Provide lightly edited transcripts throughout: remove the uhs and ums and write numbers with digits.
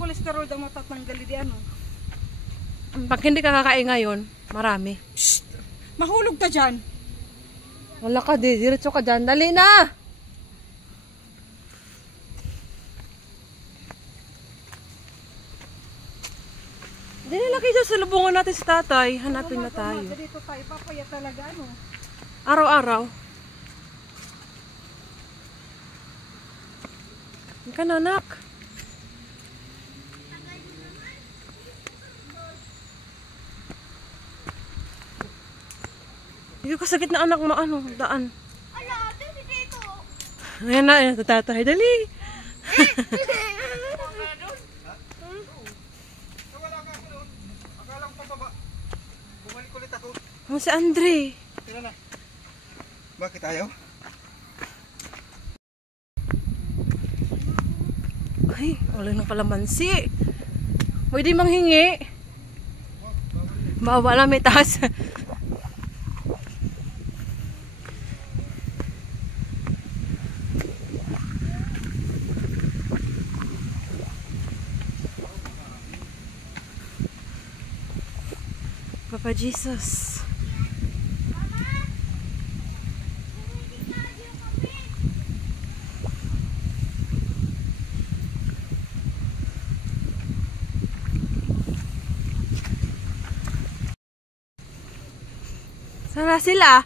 kolesterol daw matatanggal di ano. Pag hindi ka kakain ngayon, marami. Shh! Mahulog ka dyan. Wala ka, diretso ka dyan. Dali na! Dali na kayo sa lubungan natin si tatay. Hanapin na tayo. Dito tayo, papaya talaga ano. Araw-araw. Hindi ka na, anak. Hindi ko sa gitna anak mo, ano, daan. Ala, dito. Ayan na, ayan, tatay. Dali. Oh, si Andre. Tira na. Bakit ayaw? Ay, wala ng kalamansi. Pwede manghingi. Bawal lang, may taas. Papa Jesus. Sana sila?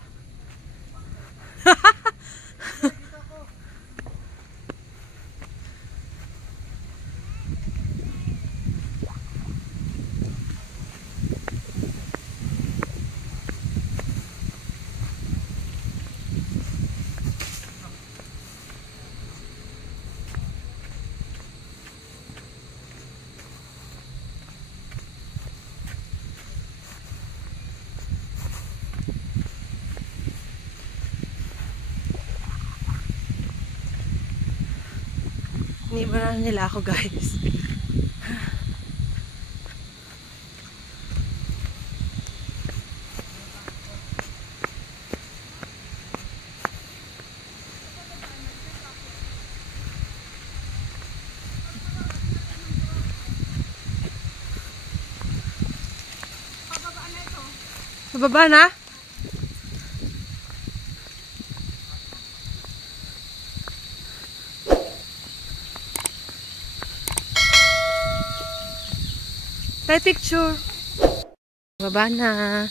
Iniba na nila ako, guys. Pababa na? Tayo picture. Baba na.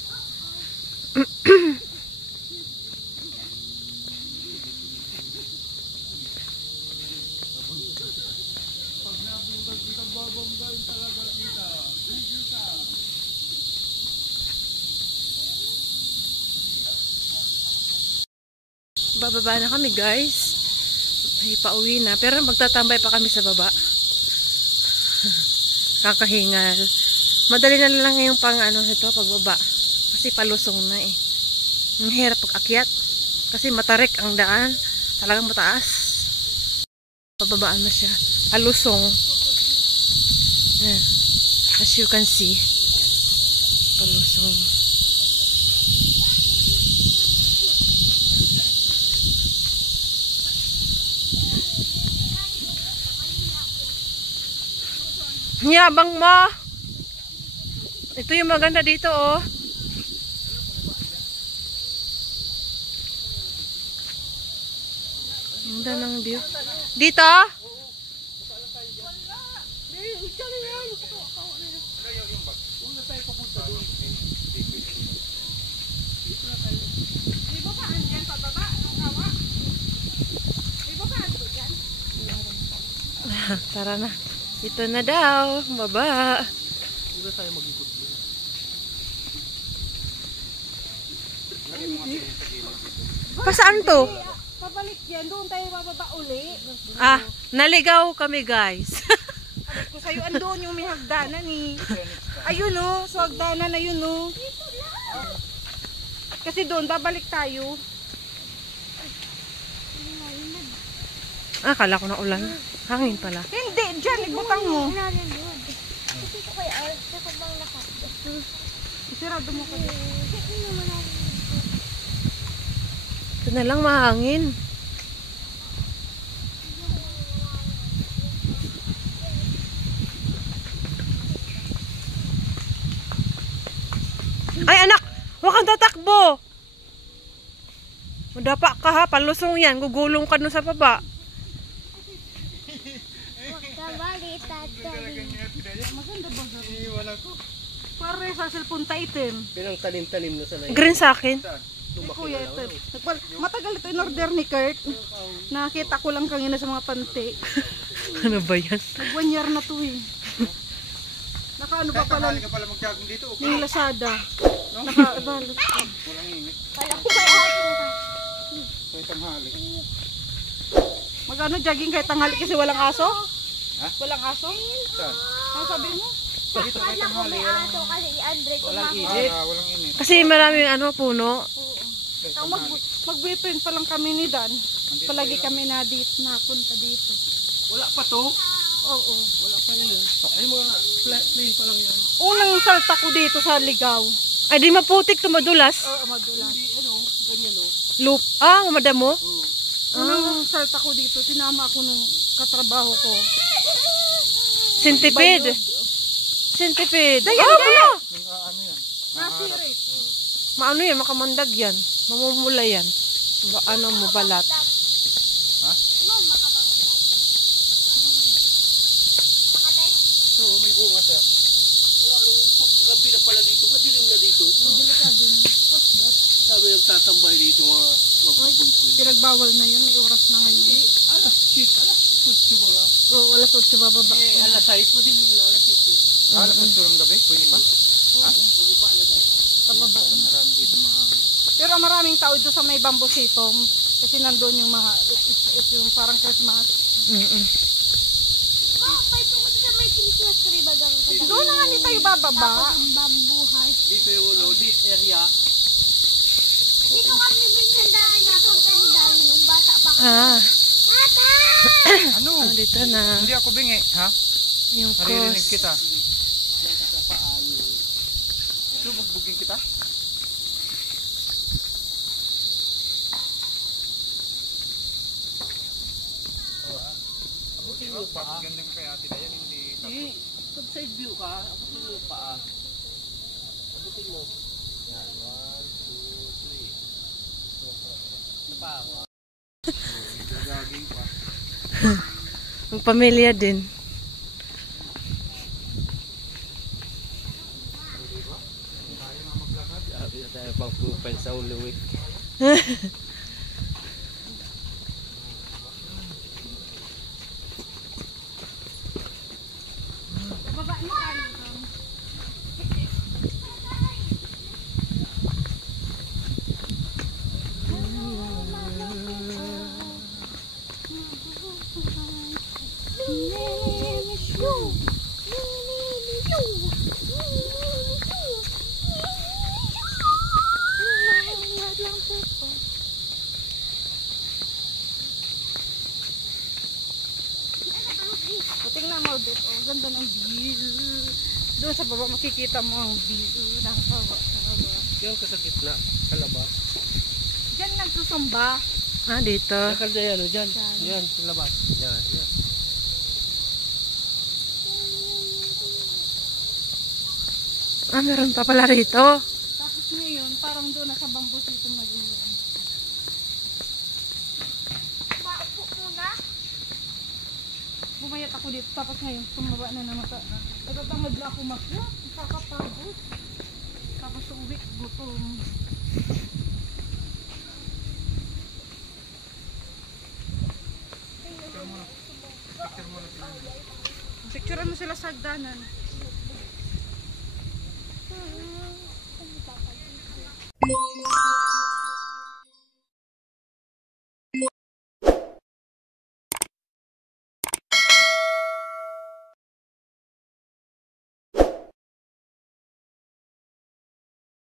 Bababa na kami, guys. Ay, pauwi na. Pero magtatambay pa kami sa baba. Kakahingal. Madali na lang yung pang ano nito, pagbaba. Kasi palusong na eh. Ang hirap pag-akyat. Kasi matarik ang daan. Talagang mataas. Pababaan mo siya. Palusong. As you can see. Palusong. Yabang mo. Ito yung maganda dito, oh. Ganda ng view. Dito? Tara na. Ito na daw. Baba. Hindi tayo mag-ikot doon. Pasaan to? Pabalik yan, doon tayo bababa uli. Ah, naligaw kami, guys. Sabi ko sa'yo, andoon yung may hagdanan eh. Ayun oh, so hagdanan na yun oh. Kasi doon, babalik tayo. Ah, kala ko na ulan. Hangin pala. Hindi, dyan, ibutang mo. Kasi ko kaya, ako bang lakas. Isirado mo ka dyan. Ito na lang mahangin. tatakbo? Madapa ka ha, palusong yan. Gugulong ka nun sa baba. Huwag ka maliit at Maganda ba ga? Iiwan ako. Pare sa cellphone ta item. Pinang tanim-tanim na sa layo. Green sa akin. Kuya ito. Matagal ito in order ni Kurt. Nakita ko lang kanina sa mga panty. Ano ba yan? Nag 1 year na to eh. Naka ano ba pala Tanghali ka pala mag-jogging dito. Okay. yung Lazada. Naka balot. Walang init. Kala ko kay ate. Kaya tanghali. Magano jogging kahit tanghali kasi walang aso? Ha? Walang aso? Saan? Ano sabi mo? Dito kaya Kala ko tanghali. may ato kasi si Andre Walang kumakain. init. Walang init. Kasi maraming ano, puno. Kaya Ang tanghali. mag-boyfriend pa lang kami ni Dan. Palagi kami na dito, napunta dito. Wala pa to. Oo. Wala pa yan. Ay mga plain pa lang yan. Unang salta ko dito sa Ligaw. Ay, di maputik to madulas. Oo, madulas. Hindi ano, ganyan o. Loop. Ah, madamo. Unang salta ko dito, sinama ako nung katrabaho ko. Centipede. Centipede. Dayan, Ah, dayan! wala. Ano yan? Nasirit. Maano yan, makamandag yan. Mamumula yan. Ano mo, balat. So, may bunga siya. Gabi na pala dito. Madilim na dito. Delikado na. Sabi nagtatambay dito mga mag-boyfriend. Pinagbawal na yun, may oras na ngayon. Alas 8 ba nga? Oo, alas 8 bababa. Alas 6, madilim na. Alas 7. Alas 8 ng gabi? Pwede pa? Ha? Pababa na dahil. Pababa. Marami dito mga... Pero maraming tao doon sa may bamboo sitom. Kasi nandun yung mga, yung parang Christmas. Bakit ito sa may Christmas tree bagang katabi? Doon na nga di tayo bababa. Tapos yung bambuhay. Dito yung ulo, this area. Dito kami minsan dati napunta ni Dali nung bata pa ko. Ah, Tata! Ano? dito na. Hindi ako bingi, ha? Yung Naririnig cross. kita. So, magbugin kita? Abutin mo pa. Ganda ka kay ate na yan, hindi... Side view ka, abutin mo yung paa. Abutin mo. Yan, 1, 2, 3. Sa paa ko. Gagaging pa. Ang pamilya din. Sabi na tayo pang pupel sa uluwik. Baba na tayo. Tingnan mo dito, oh, ganda ng view. Doon sa baba makikita mo ang view ng baba. Yan ka sa gitna, sa labas. Diyan lang susumba. Ah, dito. Nakal na yan, o dyan. Yan, sa labas. Yan, yan. Ah, meron pa pala rito. Tapos ngayon, parang doon nasa bamboo sitong nag-iwan. Paupo muna. Bumayat ako dito, tapos ngayon, tumaba na naman sa... Natatamad na ako makya, kakapagod. Tapos uwi, gutom. Picturean mo sila sa hagdanan. Ano ba?